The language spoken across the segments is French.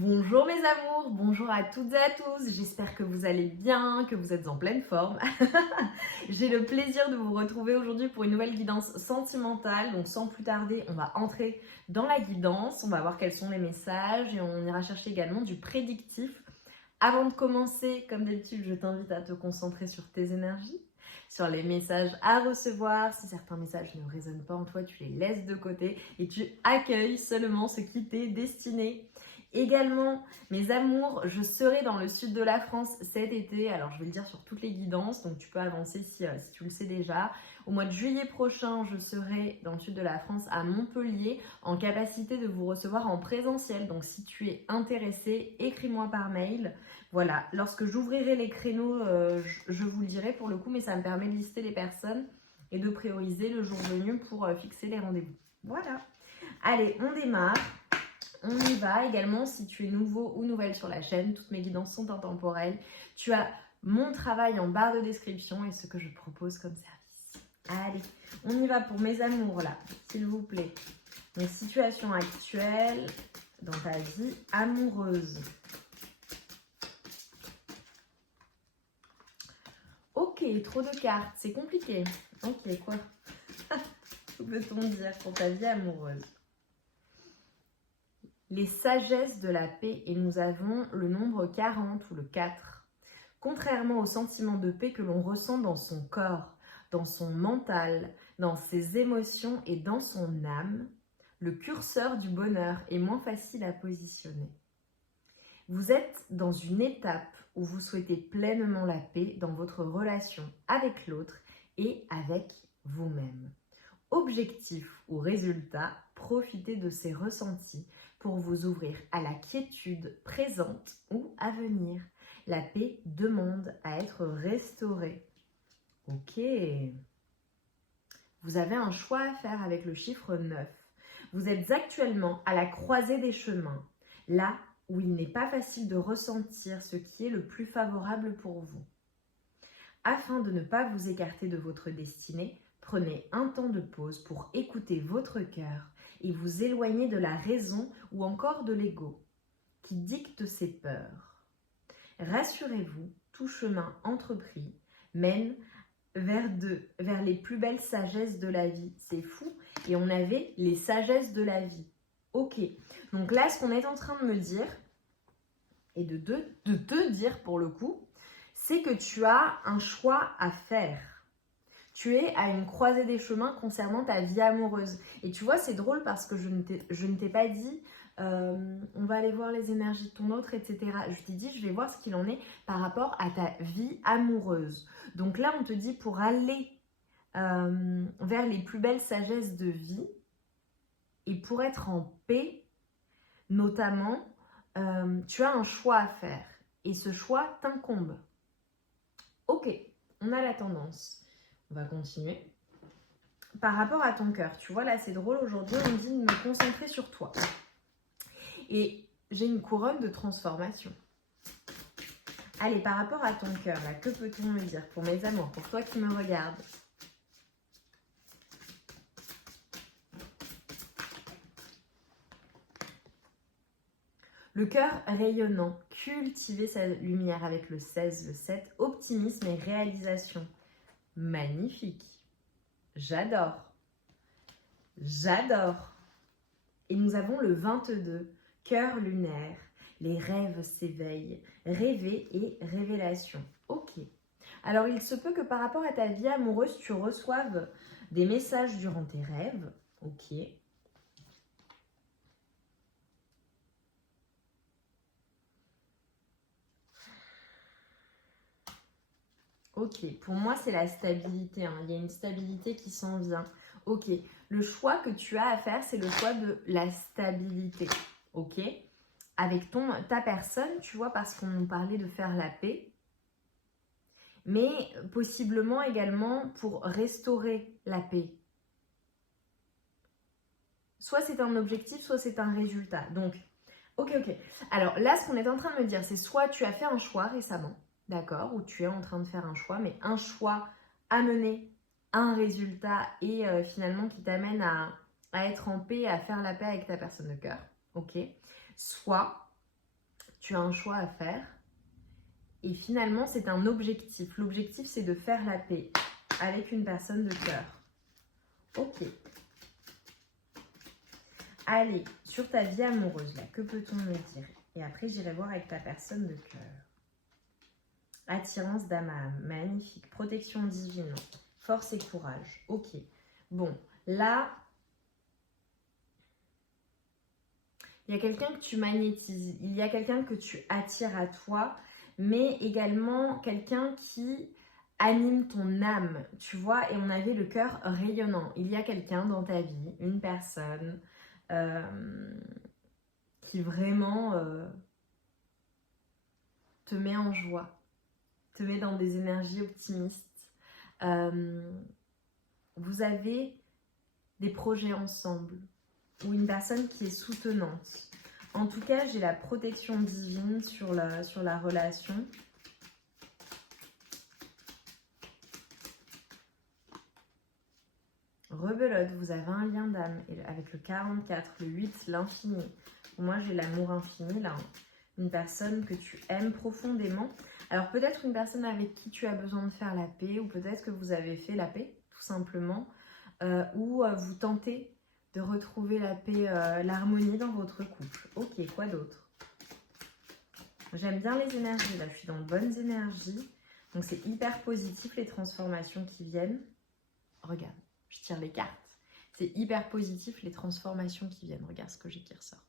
Bonjour mes amours, bonjour à toutes et à tous, j'espère que vous allez bien, que vous êtes en pleine forme. J'ai le plaisir de vous retrouver aujourd'hui pour une nouvelle guidance sentimentale, donc sans plus tarder, on va entrer dans la guidance, on va voir quels sont les messages et on ira chercher également du prédictif. Avant de commencer, comme d'habitude, je t'invite à te concentrer sur tes énergies, sur les messages à recevoir. Si certains messages ne résonnent pas en toi, tu les laisses de côté et tu accueilles seulement ce qui t'est destiné. Également, mes amours, je serai dans le sud de la France cet été. Alors, je vais le dire sur toutes les guidances, donc tu peux avancer si tu le sais déjà. Au mois de juillet prochain, je serai dans le sud de la France à Montpellier en capacité de vous recevoir en présentiel. Donc, si tu es intéressé, écris-moi par mail. Voilà, lorsque j'ouvrirai les créneaux, je vous le dirai pour le coup, mais ça me permet de lister les personnes et de prioriser le jour venu pour fixer les rendez-vous. Voilà. Allez, on démarre. On y va également. Si tu es nouveau ou nouvelle sur la chaîne, toutes mes guidances sont intemporelles. Tu as mon travail en barre de description et ce que je propose comme service. Allez, on y va pour mes amours là, s'il vous plaît. Donc, situation actuelle dans ta vie amoureuse. Ok, trop de cartes, c'est compliqué. Ok, quoi? Que peut-on dire pour ta vie amoureuse? Les sagesses de la paix, et nous avons le nombre 40 ou le 4. Contrairement au sentiment de paix que l'on ressent dans son corps, dans son mental, dans ses émotions et dans son âme, le curseur du bonheur est moins facile à positionner. Vous êtes dans une étape où vous souhaitez pleinement la paix dans votre relation avec l'autre et avec vous-même. Objectif ou résultat, profitez de ces ressentis pour vous ouvrir à la quiétude présente ou à venir. La paix demande à être restaurée. Ok. Vous avez un choix à faire avec le chiffre 9. Vous êtes actuellement à la croisée des chemins, là où il n'est pas facile de ressentir ce qui est le plus favorable pour vous. Afin de ne pas vous écarter de votre destinée, prenez un temps de pause pour écouter votre cœur et vous éloigner de la raison ou encore de l'ego qui dicte ses peurs. Rassurez-vous, tout chemin entrepris mène vers les plus belles sagesses de la vie. C'est fou. Et on avait les sagesses de la vie. Ok. Donc là, ce qu'on est en train de me dire, et de te dire pour le coup, c'est que tu as un choix à faire. Tu es à une croisée des chemins concernant ta vie amoureuse. Et tu vois, c'est drôle parce que je ne t'ai pas dit on va aller voir les énergies de ton autre, etc. Je t'ai dit, je vais voir ce qu'il en est par rapport à ta vie amoureuse. Donc là, on te dit pour aller vers les plus belles sagesses de vie et pour être en paix, notamment, tu as un choix à faire. Et ce choix t'incombe. Ok, on a la tendance. On va continuer. Par rapport à ton cœur, tu vois, là c'est drôle, aujourd'hui on me dit de me concentrer sur toi. Et j'ai une couronne de transformation. Allez, par rapport à ton cœur, là, que peut-on me dire pour mes amours, pour toi qui me regardes? Le cœur rayonnant, cultiver sa lumière avec le 16, le 7, optimisme et réalisation. Magnifique. J'adore. J'adore. Et nous avons le 22, cœur lunaire. Les rêves s'éveillent. Rêver et révélation. Ok. Alors, il se peut que par rapport à ta vie amoureuse, tu reçoives des messages durant tes rêves. Ok. Ok, pour moi, c'est la stabilité. Hein. Il y a une stabilité qui s'en vient. Ok, le choix que tu as à faire, c'est le choix de la stabilité. Ok, avec ta personne, tu vois, parce qu'on parlait de faire la paix, mais possiblement également pour restaurer la paix. Soit c'est un objectif, soit c'est un résultat. Donc, ok. Alors là, ce qu'on est en train de me dire, c'est soit tu as fait un choix récemment, d'accord, ou tu es en train de faire un choix, mais un choix à mener un résultat et finalement qui t'amène à être en paix, à faire la paix avec ta personne de cœur, ok. Soit tu as un choix à faire. Et finalement, c'est un objectif. L'objectif, c'est de faire la paix avec une personne de cœur. Ok. Allez, sur ta vie amoureuse, là, que peut-on me dire? Et après, j'irai voir avec ta personne de cœur. Attirance d'âme à âme, magnifique. Protection divine, force et courage. Ok. Bon, là, il y a quelqu'un que tu magnétises. Il y a quelqu'un que tu attires à toi, mais également quelqu'un qui anime ton âme, tu vois, et on avait le cœur rayonnant. Il y a quelqu'un dans ta vie, une personne qui vraiment te met en joie, te met dans des énergies optimistes. Vous avez des projets ensemble, ou une personne qui est soutenante. En tout cas, j'ai la protection divine sur la relation. Rebelote, vous avez un lien d'âme avec le 44, le 8, l'infini. Moi, j'ai l'amour infini, là. Une personne que tu aimes profondément. Alors, peut-être une personne avec qui tu as besoin de faire la paix, ou peut-être que vous avez fait la paix, tout simplement, ou vous tentez de retrouver la paix, l'harmonie dans votre couple. Ok, quoi d'autre? J'aime bien les énergies, là. Je suis dans de bonnes énergies. Donc, c'est hyper positif, les transformations qui viennent. Regarde. Je tire les cartes. C'est hyper positif, les transformations qui viennent. Regarde ce que j'ai qui ressort.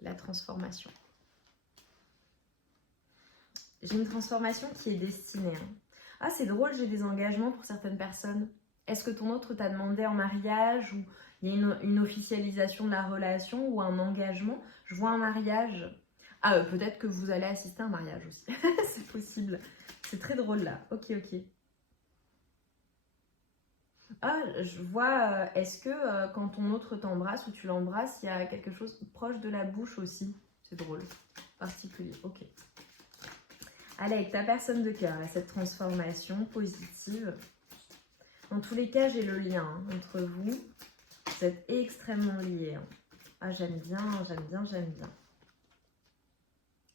La transformation. J'ai une transformation qui est destinée. Ah, c'est drôle, j'ai des engagements pour certaines personnes. Est-ce que ton autre t'a demandé en mariage ou il y a une officialisation de la relation ou un engagement? Je vois un mariage. Ah, peut-être que vous allez assister à un mariage aussi. C'est possible. C'est très drôle là. Ok, ok. Ah, je vois, est-ce que quand ton autre t'embrasse ou tu l'embrasses, il y a quelque chose proche de la bouche aussi? C'est drôle, particulier, ok. Allez, avec ta personne de cœur, cette transformation positive. Dans tous les cas, j'ai le lien entre vous. Vous êtes extrêmement liés. Ah, j'aime bien, j'aime bien, j'aime bien.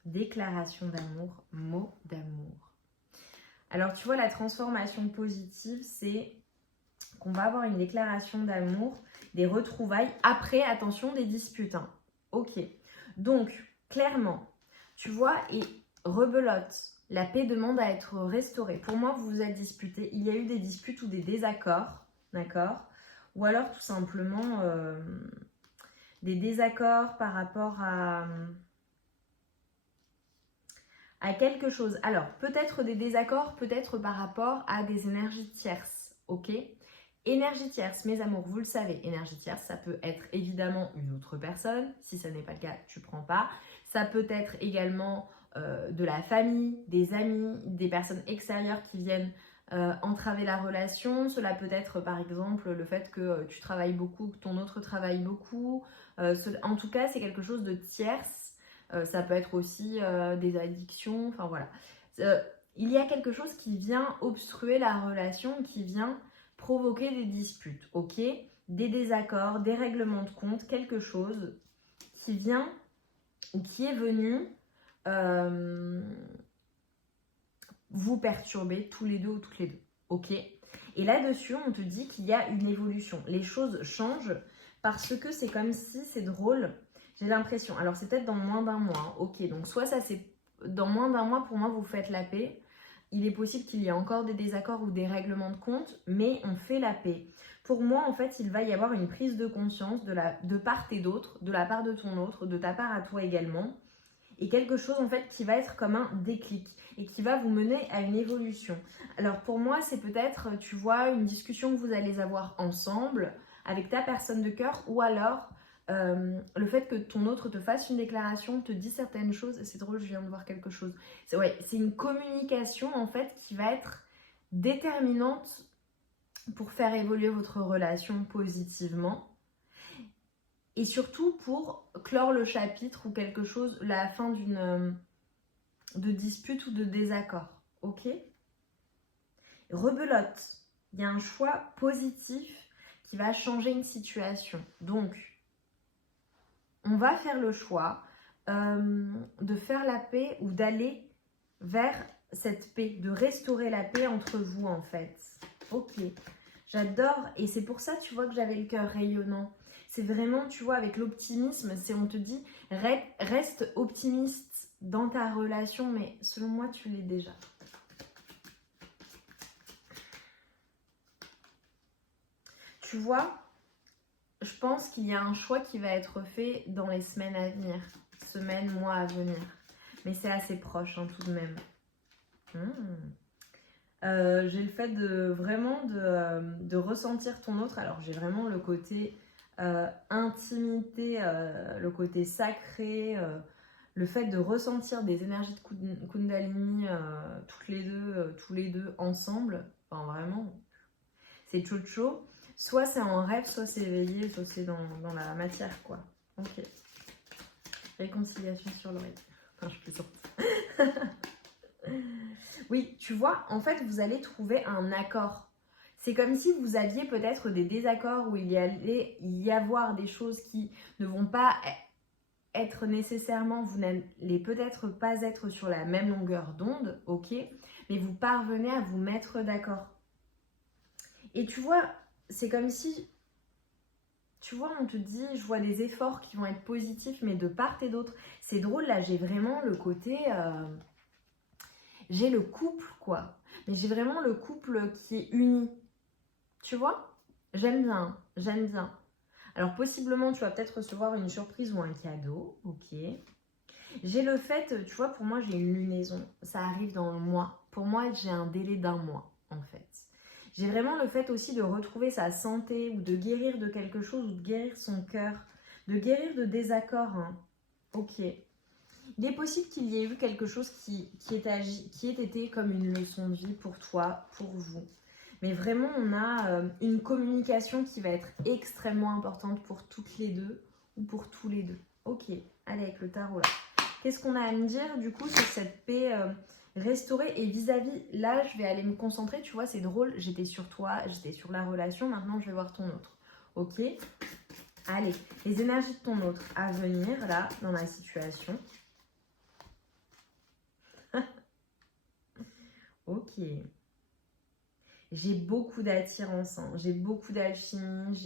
Déclaration d'amour, mot d'amour. Alors, tu vois, la transformation positive, c'est qu'on va avoir une déclaration d'amour, des retrouvailles, après, attention, des disputes. Hein. Ok. Donc, clairement, tu vois, et rebelote, la paix demande à être restaurée. Pour moi, vous vous êtes disputés. Il y a eu des disputes ou des désaccords, d'accord? Ou alors, tout simplement, des désaccords par rapport à quelque chose. Alors, peut-être des désaccords, peut-être par rapport à des énergies tierces, ok? Énergie tierce, mes amours, vous le savez, énergie tierce, ça peut être évidemment une autre personne. Si ça n'est pas le cas, tu ne prends pas. Ça peut être également de la famille, des amis, des personnes extérieures qui viennent entraver la relation. Cela peut être par exemple le fait que tu travailles beaucoup, que ton autre travaille beaucoup. En tout cas, c'est quelque chose de tierce. Ça peut être aussi des addictions, enfin voilà. Il y a quelque chose qui vient obstruer la relation, qui vient provoquer des disputes, ok? Des désaccords, des règlements de compte, quelque chose qui vient ou qui est venu vous perturber tous les deux ou toutes les deux, ok? Et là-dessus, on te dit qu'il y a une évolution. Les choses changent parce que c'est comme si, c'est drôle, j'ai l'impression. Alors, c'est peut-être dans moins d'un mois, hein, ok? Donc, soit ça c'est dans moins d'un mois, pour moi, vous faites la paix. Il est possible qu'il y ait encore des désaccords ou des règlements de compte, mais on fait la paix. Pour moi, en fait, il va y avoir une prise de conscience de part et d'autre, de la part de ton autre, de ta part à toi également, et quelque chose en fait qui va être comme un déclic et qui va vous mener à une évolution. Alors pour moi, c'est peut-être, tu vois, une discussion que vous allez avoir ensemble avec ta personne de cœur, ou alors le fait que ton autre te fasse une déclaration, te dit certaines choses. C'est drôle, je viens de voir quelque chose. C'est une communication en fait qui va être déterminante pour faire évoluer votre relation positivement. Et surtout pour clore le chapitre ou quelque chose, la fin de dispute ou de désaccord. Ok? Rebelote. Il y a un choix positif qui va changer une situation. Donc, on va faire le choix de faire la paix ou d'aller vers cette paix, de restaurer la paix entre vous en fait. Ok, j'adore et c'est pour ça tu vois que j'avais le cœur rayonnant. C'est vraiment, tu vois, avec l'optimisme, c'est on te dit reste optimiste dans ta relation, mais selon moi tu l'es déjà. Tu vois, je pense qu'il y a un choix qui va être fait dans les semaines à venir, semaines, mois à venir. Mais c'est assez proche hein, tout de même. J'ai le fait de vraiment de ressentir ton autre. Alors j'ai vraiment le côté intimité, le côté sacré, le fait de ressentir des énergies de Kundalini toutes les deux, tous les deux ensemble. Enfin vraiment, c'est chaud. Soit c'est en rêve, soit c'est éveillé, soit c'est dans la matière quoi. Ok. Réconciliation sur l'oreille. Enfin je plaisante. Oui, tu vois, en fait, vous allez trouver un accord. C'est comme si vous aviez peut-être des désaccords où il y allait y avoir des choses qui ne vont pas être nécessairement, vous n'allez peut-être pas être sur la même longueur d'onde, ok, mais vous parvenez à vous mettre d'accord. Et tu vois, c'est comme si, tu vois, on te dit, je vois des efforts qui vont être positifs, mais de part et d'autre. C'est drôle, là, j'ai vraiment le côté... j'ai le couple, quoi. Mais j'ai vraiment le couple qui est uni. Tu vois? J'aime bien, j'aime bien. Alors, possiblement, tu vas peut-être recevoir une surprise ou un cadeau. Ok. J'ai le fait, tu vois, pour moi, j'ai une lunaison. Ça arrive dans le mois. Pour moi, j'ai un délai d'un mois, en fait. J'ai vraiment le fait aussi de retrouver sa santé ou de guérir de quelque chose ou de guérir son cœur. De guérir de désaccords. Hein. Ok. Il est possible qu'il y ait eu quelque chose qui ait été comme une leçon de vie pour toi, pour vous. Mais vraiment, on a une communication qui va être extrêmement importante pour toutes les deux ou pour tous les deux. Ok, allez avec le tarot là. Qu'est-ce qu'on a à me dire du coup sur cette paix restaurée et vis-à-vis, là je vais aller me concentrer, tu vois c'est drôle, j'étais sur toi, j'étais sur la relation, maintenant je vais voir ton autre. Ok, allez, les énergies de ton autre à venir là dans la situation. Ok. J'ai beaucoup d'attirance, hein. J'ai beaucoup d'alchimie,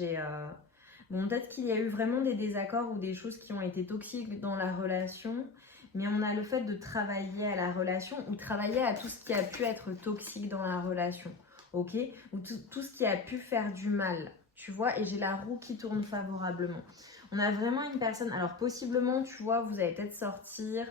Bon, peut-être qu'il y a eu vraiment des désaccords ou des choses qui ont été toxiques dans la relation, mais on a le fait de travailler à la relation ou travailler à tout ce qui a pu être toxique dans la relation, ok? Ou tout ce qui a pu faire du mal, tu vois? Et j'ai la roue qui tourne favorablement. On a vraiment une personne, alors possiblement, tu vois, vous allez peut-être sortir,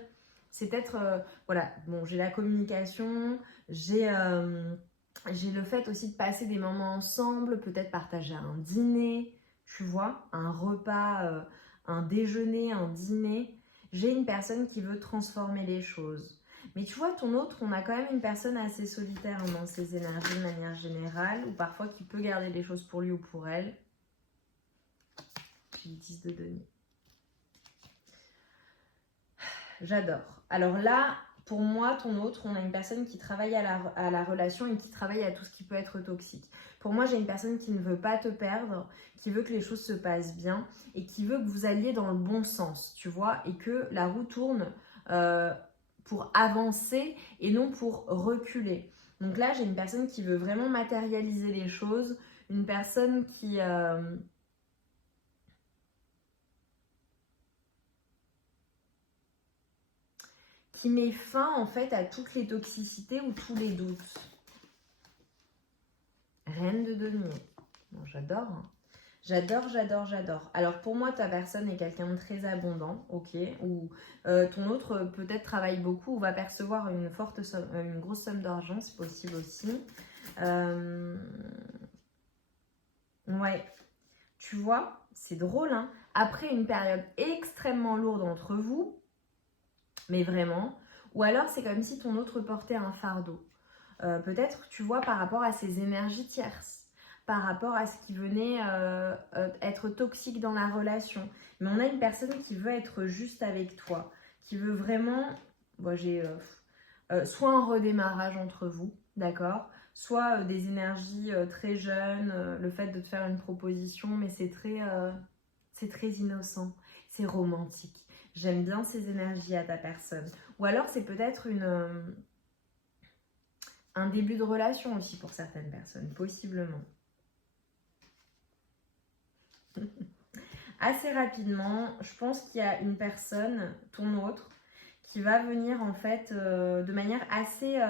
c'est peut-être, voilà, bon, j'ai la communication, j'ai le fait aussi de passer des moments ensemble, peut-être partager un dîner, tu vois, un repas, un déjeuner, un dîner. J'ai une personne qui veut transformer les choses. Mais tu vois, ton autre, on a quand même une personne assez solitaire dans ses énergies de manière générale, ou parfois qui peut garder les choses pour lui ou pour elle. J'ai 10 de denier. J'adore. Alors là, pour moi, ton autre, on a une personne qui travaille à la relation et qui travaille à tout ce qui peut être toxique. Pour moi, j'ai une personne qui ne veut pas te perdre, qui veut que les choses se passent bien et qui veut que vous alliez dans le bon sens, tu vois, et que la roue tourne pour avancer et non pour reculer. Donc là, j'ai une personne qui veut vraiment matérialiser les choses, une personne qui... qui met fin en fait à toutes les toxicités ou tous les doutes. Reine de denier. Bon, j'adore. Hein. J'adore, j'adore, j'adore. Alors pour moi, ta personne est quelqu'un de très abondant, ok, ou ton autre peut-être travaille beaucoup ou va percevoir une forte somme, une grosse somme d'argent, c'est possible aussi. Ouais, tu vois, c'est drôle, hein. Après une période extrêmement lourde entre vous, mais vraiment, ou alors c'est comme si ton autre portait un fardeau. Peut-être, tu vois, par rapport à ses énergies tierces, par rapport à ce qui venait être toxique dans la relation. Mais on a une personne qui veut être juste avec toi, qui veut vraiment, bon, soit un redémarrage entre vous, d'accord, soit des énergies très jeunes, le fait de te faire une proposition, mais c'est très innocent, c'est romantique. J'aime bien ces énergies à ta personne. Ou alors c'est peut-être un début de relation aussi pour certaines personnes, possiblement. Assez rapidement, je pense qu'il y a une personne, ton autre, qui va venir en fait de manière assez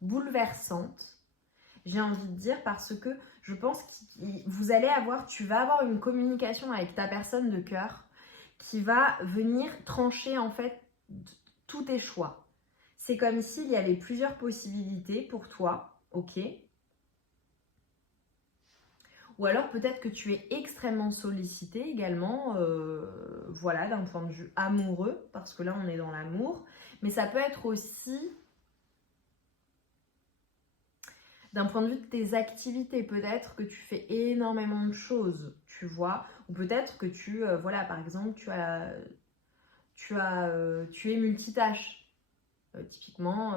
bouleversante, j'ai envie de dire, parce que je pense que tu vas avoir une communication avec ta personne de cœur qui va venir trancher en fait tous tes choix. C'est comme s'il y avait plusieurs possibilités pour toi, ok? Ou alors peut-être que tu es extrêmement sollicité également, voilà, d'un point de vue amoureux, parce que là on est dans l'amour. Mais ça peut être aussi d'un point de vue de tes activités, peut-être que tu fais énormément de choses, tu vois. Ou peut-être que voilà, par exemple, tu es multitâche. Typiquement,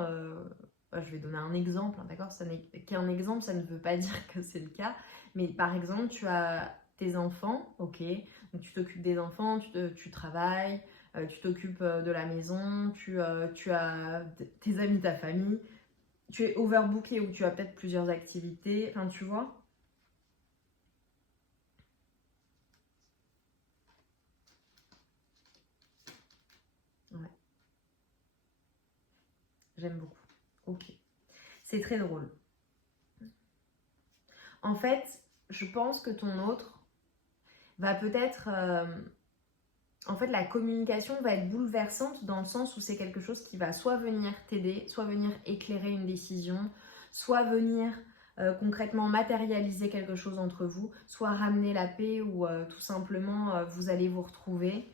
je vais donner un exemple, hein, d'accord? Ça n'est qu'un exemple, ça ne veut pas dire que c'est le cas. Mais par exemple, tu as tes enfants, ok? Donc tu t'occupes des enfants, tu travailles, tu t'occupes de la maison, tu as tes amis, ta famille. Tu es overbooké ou tu as peut-être plusieurs activités, enfin tu vois? Ouais, j'aime beaucoup. Ok. C'est très drôle. En fait, je pense que ton autre va peut-être... en fait, la communication va être bouleversante dans le sens où c'est quelque chose qui va soit venir t'aider, soit venir éclairer une décision, soit venir concrètement matérialiser quelque chose entre vous, soit ramener la paix ou tout simplement vous allez vous retrouver,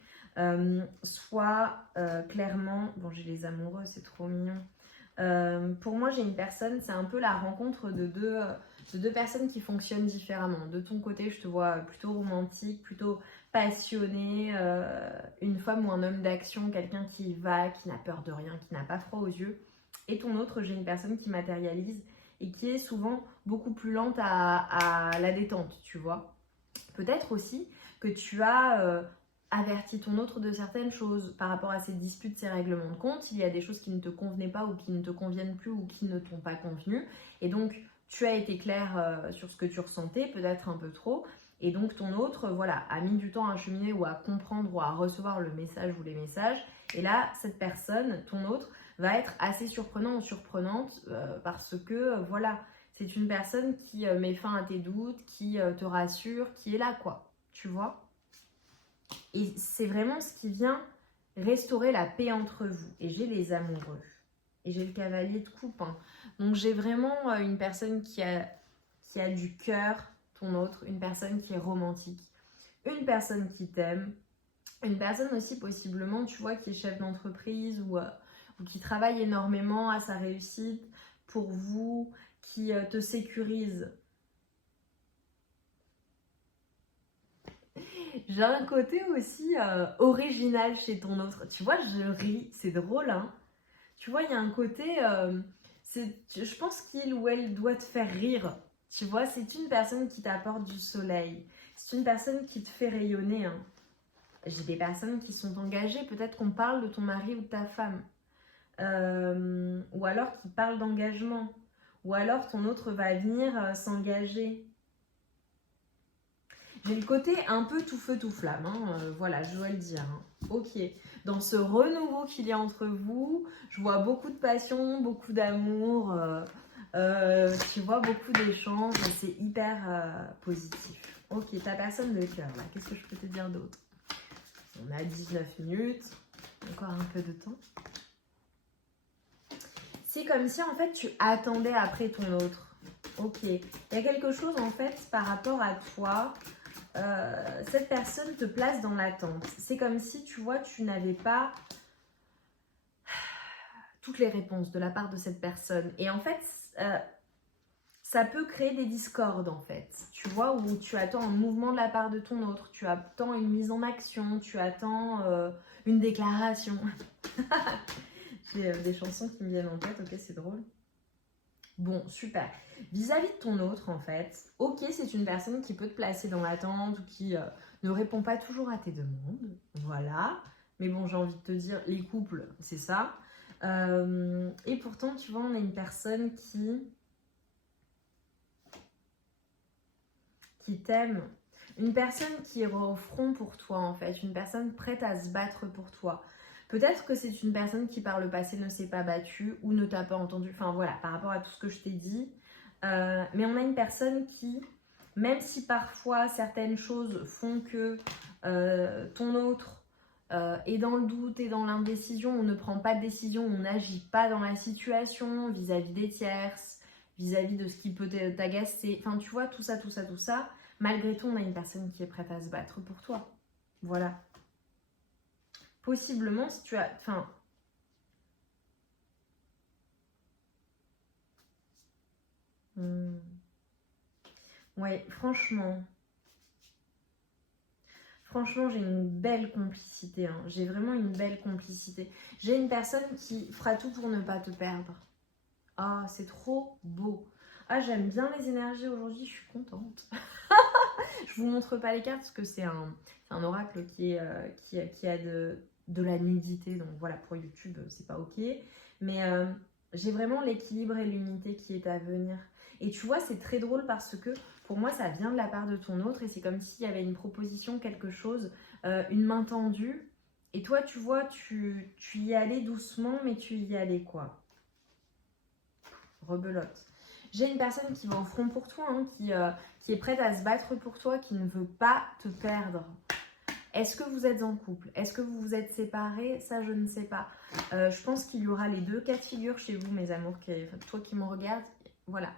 soit clairement, bon j'ai les amoureux, c'est trop mignon. Pour moi, j'ai une personne, c'est un peu la rencontre de deux personnes qui fonctionnent différemment. De ton côté, je te vois plutôt romantique, plutôt passionné, une femme ou un homme d'action, quelqu'un qui va, qui n'a peur de rien, qui n'a pas froid aux yeux. Et ton autre, j'ai une personne qui matérialise et qui est souvent beaucoup plus lente à la détente, tu vois. Peut-être aussi que tu as averti ton autre de certaines choses par rapport à ces disputes, ces règlements de compte. Il y a des choses qui ne te convenaient pas ou qui ne te conviennent plus ou qui ne t'ont pas convenu. Et donc, tu as été clair sur ce que tu ressentais, peut-être un peu trop. Et donc, ton autre, voilà, a mis du temps à cheminer ou à comprendre ou à recevoir le message ou les messages. Et là, cette personne, ton autre, va être assez surprenant ou surprenante parce que, voilà, c'est une personne qui met fin à tes doutes, qui te rassure, qui est là, quoi. Tu vois? Et c'est vraiment ce qui vient restaurer la paix entre vous. Et j'ai les amoureux. Et j'ai le cavalier de coupe. Hein. Donc j'ai vraiment une personne qui a du cœur, ton autre. Une personne qui est romantique. Une personne qui t'aime. Une personne aussi possiblement, tu vois, qui est chef d'entreprise ou qui travaille énormément à sa réussite pour vous, qui te sécurise. J'ai un côté aussi original chez ton autre. Tu vois, je ris, c'est drôle, hein. Tu vois, il y a un côté, je pense qu'il ou elle doit te faire rire. Tu vois, c'est une personne qui t'apporte du soleil. C'est une personne qui te fait rayonner, hein. J'ai des personnes qui sont engagées. Peut-être qu'on parle de ton mari ou de ta femme. Ou alors qui parlent d'engagement. Ou alors ton autre va venir s'engager. J'ai le côté un peu tout feu tout flamme, hein, voilà, je dois le dire. Hein. Ok, dans ce renouveau qu'il y a entre vous, je vois beaucoup de passion, beaucoup d'amour, tu vois, beaucoup d'échanges, c'est hyper positif. Ok, ta personne de cœur, là, qu'est-ce que je peux te dire d'autre? On a 19 minutes, encore un peu de temps. C'est comme si en fait tu attendais après ton autre. Ok, il y a quelque chose en fait par rapport à toi. Cette personne te place dans l'attente. C'est comme si, tu vois, tu n'avais pas toutes les réponses de la part de cette personne. Et en fait, ça peut créer des discordes, en fait. Tu vois, où tu attends un mouvement de la part de ton autre, tu attends une mise en action, tu attends une déclaration. J'ai des chansons qui me viennent en tête, ok, c'est drôle. Bon, super. Vis-à-vis de ton autre, en fait, ok, c'est une personne qui peut te placer dans l'attente ou qui ne répond pas toujours à tes demandes. Voilà. Mais bon, j'ai envie de te dire, les couples, c'est ça. Et pourtant, tu vois, on a une personne qui t'aime. Une personne qui est au front pour toi, en fait. Une personne prête à se battre pour toi. Peut-être que c'est une personne qui, par le passé, ne s'est pas battue ou ne t'a pas entendu. Enfin, voilà, par rapport à tout ce que je t'ai dit. Mais on a une personne qui, même si parfois certaines choses font que ton autre est dans le doute et dans l'indécision, on ne prend pas de décision, on n'agit pas dans la situation vis-à-vis des tierces, vis-à-vis de ce qui peut t'agacer. Enfin, tu vois, tout ça, tout ça, tout ça. Malgré tout, on a une personne qui est prête à se battre pour toi. Voilà. Possiblement, si tu as... Enfin... Ouais, franchement... Franchement, j'ai une belle complicité. Hein. J'ai vraiment une belle complicité. J'ai une personne qui fera tout pour ne pas te perdre. Ah, c'est trop beau. Ah, j'aime bien les énergies aujourd'hui, je suis contente. Je vous montre pas les cartes parce que c'est un oracle qui a de la nudité. Donc voilà, pour YouTube, c'est pas ok. Mais j'ai vraiment l'équilibre et l'unité qui est à venir. Et tu vois, c'est très drôle parce que pour moi, ça vient de la part de ton autre. Et c'est comme s'il y avait une proposition, quelque chose, une main tendue. Et toi, tu vois, tu y allais doucement, mais tu y allais quoi. Rebelote. J'ai une personne qui va au front pour toi, hein, qui est prête à se battre pour toi, qui ne veut pas te perdre. Est-ce que vous êtes en couple? Est-ce que vous vous êtes séparés? Ça, je ne sais pas. Je pense qu'il y aura les deux cas de figure chez vous, mes amours. Toi qui me regardes, voilà.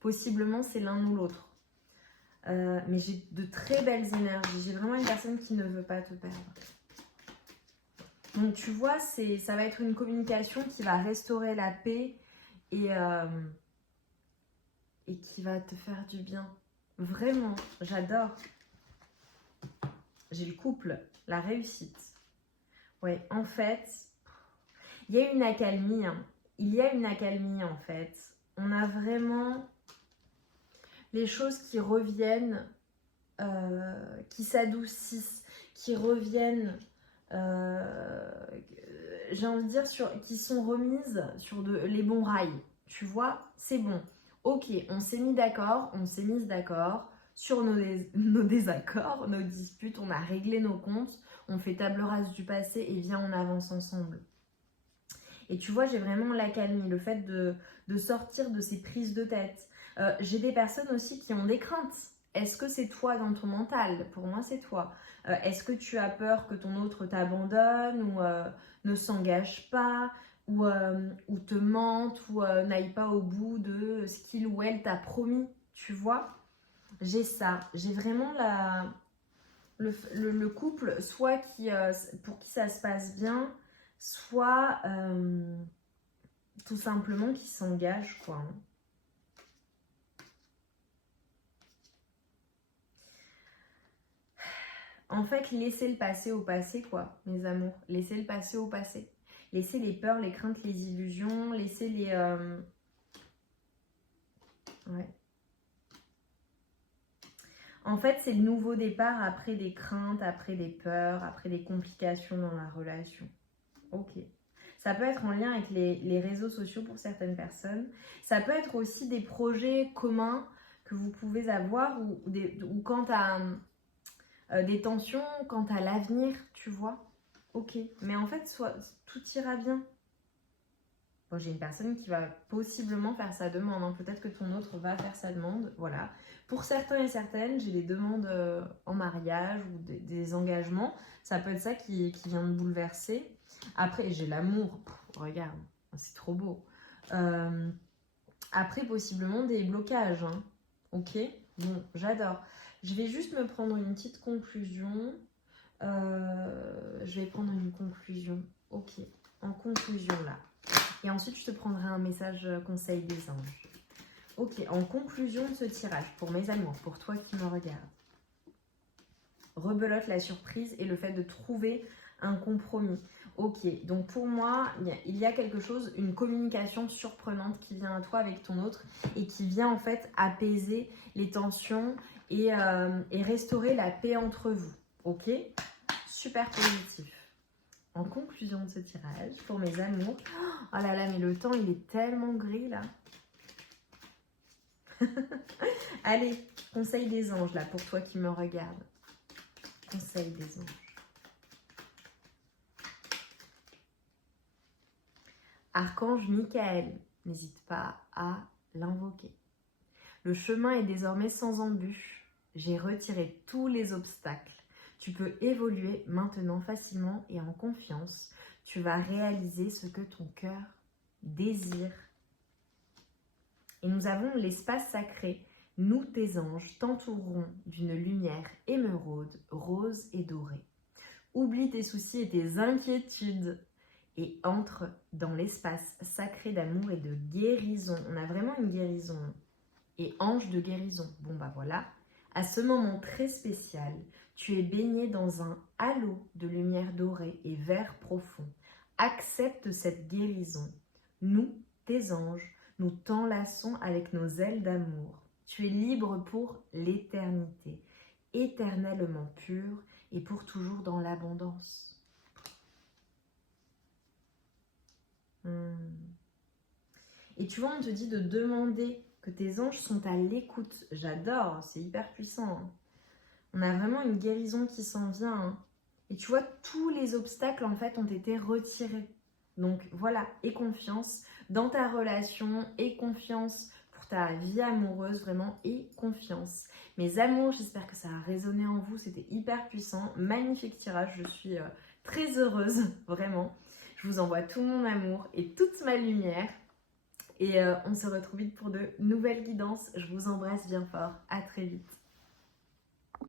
Possiblement, c'est l'un ou l'autre. Mais j'ai de très belles énergies. J'ai vraiment une personne qui ne veut pas te perdre. Donc, tu vois, ça va être une communication qui va restaurer la paix et qui va te faire du bien. Vraiment, j'adore. J'ai le couple, la réussite. Ouais, en fait, il y a une accalmie. Hein. Il y a une accalmie, en fait. On a vraiment les choses qui reviennent, qui s'adoucissent, qui reviennent, j'ai envie de dire, qui sont remises sur les bons rails. Tu vois, c'est bon. Ok, on s'est mis d'accord, on s'est mise d'accord sur nos désaccords, nos disputes, on a réglé nos comptes, on fait table rase du passé et viens, on avance ensemble. Et tu vois, j'ai vraiment l'accalmie, le fait de sortir de ces prises de tête. J'ai des personnes aussi qui ont des craintes. Est-ce que c'est toi dans ton mental? Pour moi, c'est toi. Est-ce que tu as peur que ton autre t'abandonne ou ne s'engage pas ou te mente ou n'aille pas au bout de ce qu'il ou elle t'a promis? Tu vois? J'ai ça. J'ai vraiment le couple, soit pour qui ça se passe bien, soit tout simplement qui s'engage, quoi. Hein. En fait, laissez le passé au passé, quoi, mes amours. Laissez le passé au passé. Laissez les peurs, les craintes, les illusions, laissez les... Ouais. En fait, c'est le nouveau départ après des craintes, après des peurs, après des complications dans la relation. Ok. Ça peut être en lien avec les réseaux sociaux pour certaines personnes. Ça peut être aussi des projets communs que vous pouvez avoir ou quant à des tensions, quant à l'avenir, tu vois. Ok. Mais en fait, tout ira bien. Bon, j'ai une personne qui va possiblement faire sa demande. Hein. Peut-être que ton autre va faire sa demande. Voilà. Pour certains et certaines, j'ai des demandes en mariage ou des engagements. Ça peut être ça qui vient de bouleverser. Après, j'ai l'amour. Regarde, c'est trop beau. Après, possiblement des blocages. Hein. Ok. Bon, j'adore. Je vais juste me prendre une petite conclusion. Je vais prendre une conclusion. Ok. En conclusion, là. Et ensuite, je te prendrai un message conseil des anges. Ok, en conclusion de ce tirage, pour mes amours, pour toi qui me regardes. Rebelote, la surprise et le fait de trouver un compromis. Ok, donc pour moi, il y a quelque chose, une communication surprenante qui vient à toi avec ton autre et qui vient en fait apaiser les tensions et restaurer la paix entre vous. Ok, super positif. en conclusion de ce tirage, pour mes amours. Oh là là, mais le temps, il est tellement gris, là. Allez, conseil des anges, là, pour toi qui me regardes. Conseil des anges. Archange Michael, n'hésite pas à l'invoquer. Le chemin est désormais sans embûche. J'ai retiré tous les obstacles. Tu peux évoluer maintenant facilement et en confiance. Tu vas réaliser ce que ton cœur désire. Et nous avons l'espace sacré. Nous, tes anges, t'entourerons d'une lumière émeraude, rose et dorée. Oublie tes soucis et tes inquiétudes et entre dans l'espace sacré d'amour et de guérison. On a vraiment une guérison. Et ange de guérison. Bon bah voilà. À ce moment très spécial, tu es baigné dans un halo de lumière dorée et vert profond. Accepte cette guérison. Nous, tes anges, nous t'enlaçons avec nos ailes d'amour. Tu es libre pour l'éternité, éternellement pur et pour toujours dans l'abondance. Et tu vois, on te dit de demander que tes anges sont à l'écoute. J'adore, c'est hyper puissant. Hein. On a vraiment une guérison qui s'en vient. Hein. Et tu vois, tous les obstacles, en fait, ont été retirés. Donc voilà, aie confiance dans ta relation, aie confiance pour ta vie amoureuse, vraiment, aie confiance. Mes amours, j'espère que ça a résonné en vous, c'était hyper puissant. Magnifique tirage, je suis très heureuse, vraiment. Je vous envoie tout mon amour et toute ma lumière. Et on se retrouve vite pour de nouvelles guidances. Je vous embrasse bien fort. À très vite.